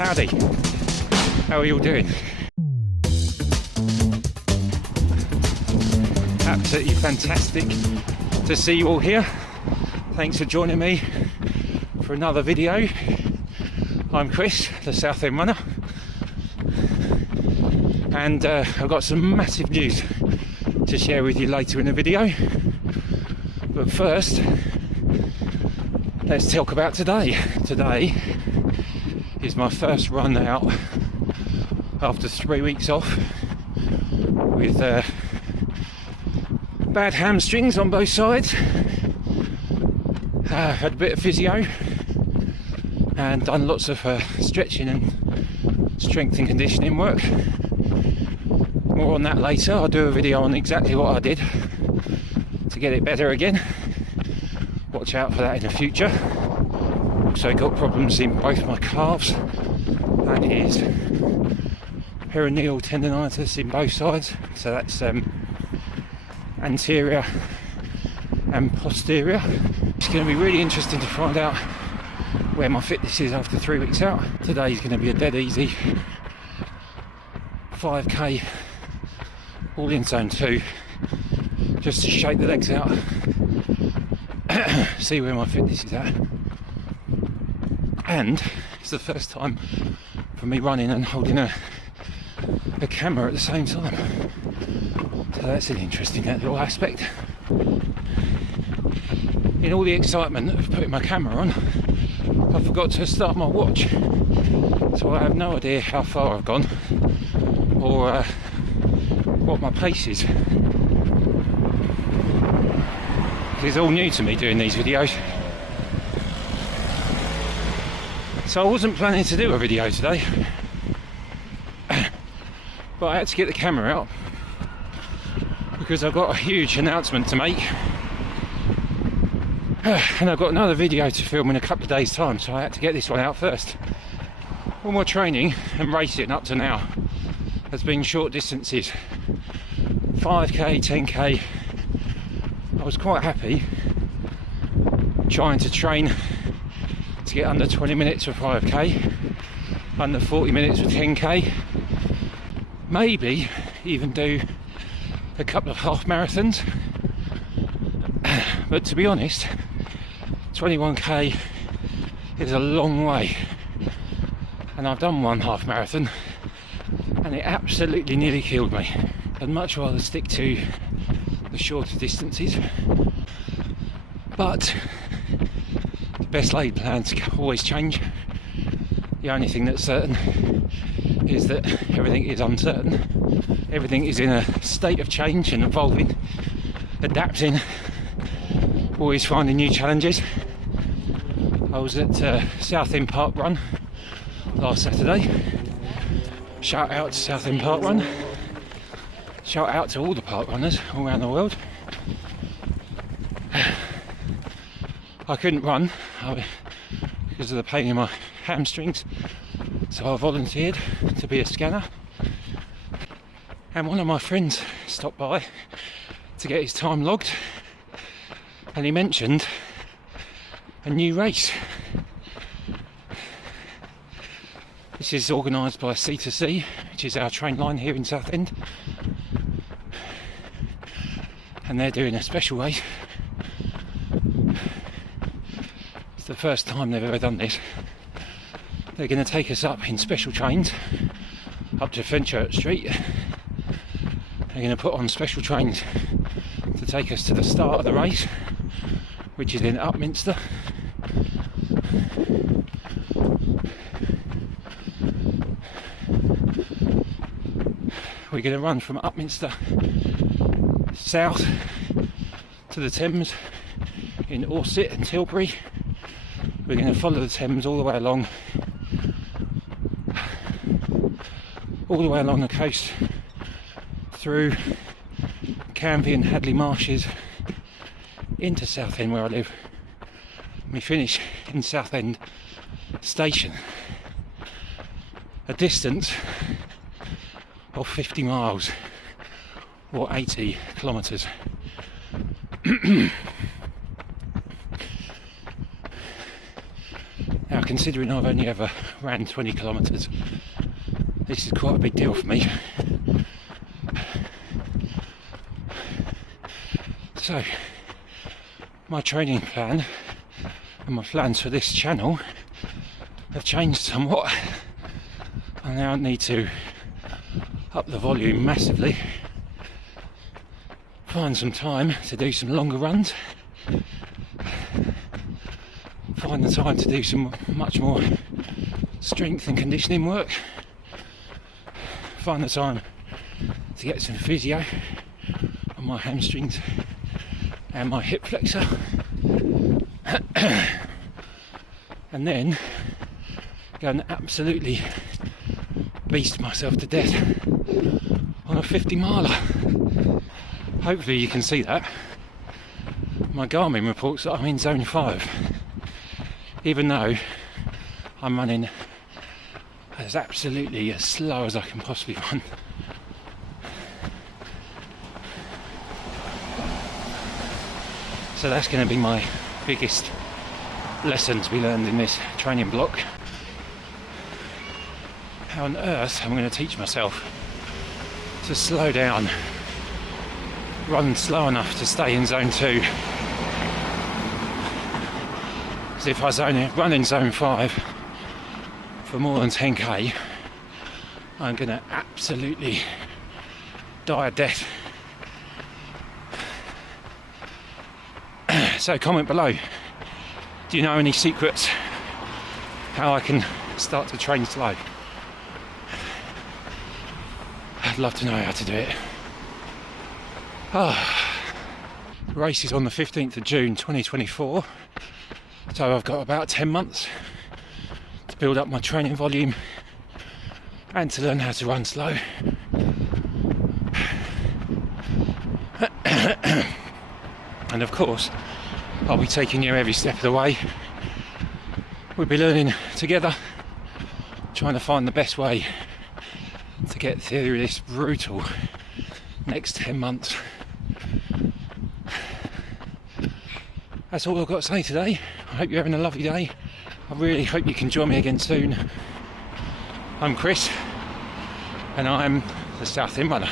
Howdy, how are you all doing? Absolutely fantastic to see you all here. Thanks for joining me for another video. I'm Chris, the Southend Runner, and I've got some massive news to share with you later in the video. But first, let's talk about today. Today is my first run out after 3 weeks off with bad hamstrings on both sides. Had a bit of physio and done lots of stretching and strength and conditioning work. More on that later. I'll do a video on exactly what I did to get it better again. Watch out for that in the future. Also got problems in both my calves. That is peroneal tendonitis in both sides. So that's anterior and posterior. It's going to be really interesting to find out where my fitness is after 3 weeks out. Today's going to be a dead easy 5k all in zone 2, just to shake the legs out, see where my fitness is at. And it's the first time for me running and holding a camera at the same time, so that's an interesting little aspect. In all the excitement of putting my camera on, I forgot to start my watch, so I have no idea how far I've gone or what my pace is. It's all new to me doing these videos, so I wasn't planning to do a video today, but I had to get the camera out because I've got a huge announcement to make. And I've got another video to film in a couple of days' time, so I had to get this one out first. All my training and racing up to now has been short distances, 5k, 10k. I was quite happy trying to train to get under 20 minutes for 5k, under 40 minutes for 10k, maybe even do a couple of half marathons. But to be honest, 21k is a long way, and I've done one half marathon and it absolutely nearly killed me. I'd much rather stick to the shorter distances, but the best laid plans always change. The only thing that's certain is that everything is uncertain. Everything is in a state of change and evolving, adapting, always finding new challenges. I was at Southend Run last Saturday. Shout out to Southend Run. Shout out to all the park runners all around the world. I couldn't run because of the pain in my hamstrings, so I volunteered to be a scanner. And one of my friends stopped by to get his time logged, and he mentioned a new race. This is organised by C2C, which is our train line here in Southend, and they're doing a special race. It's the first time they've ever done this. They're going to take us up in special trains up to Fenchurch Street. They're going to put on special trains to take us to the start of the race, which is in Upminster. We're going to run from Upminster south to the Thames in Orsett and Tilbury. We're going to follow the Thames all the way along the coast through Canvey and Hadley Marshes into Southend, where I live. We finish in Southend Station, a distance of 50 miles or 80 kilometres. Now, considering I've only ever ran 20 kilometres, this is quite a big deal for me. So, my training plan and my plans for this channel have changed somewhat. I now need to up the volume massively, find some time to do some longer runs, find the time to do some much more strength and conditioning work, find the time to get some physio on my hamstrings and my hip flexor, and then go and absolutely beast myself to death on a 50 miler. Hopefully you can see that. My Garmin reports that I'm in zone 5, even though I'm running as absolutely as slow as I can possibly run. So that's going to be my biggest lesson to be learned in this training block. How on earth am I going to teach myself to slow down, run slow enough to stay in zone 2? Because if I run in zone 5 for more than 10k, I'm going to absolutely die a death. So comment below, do you know any secrets how I can start to train slow? I'd love to know how to do it. The race is on the 15th of June 2024, so I've got about 10 months to build up my training volume and to learn how to run slow. And of course, I'll be taking you every step of the way. We'll be learning together, trying to find the best way to get through this brutal next 10 months. That's all I've got to say today. I hope you're having a lovely day. I really hope you can join me again soon. I'm Chris, and I'm the Southend Runner.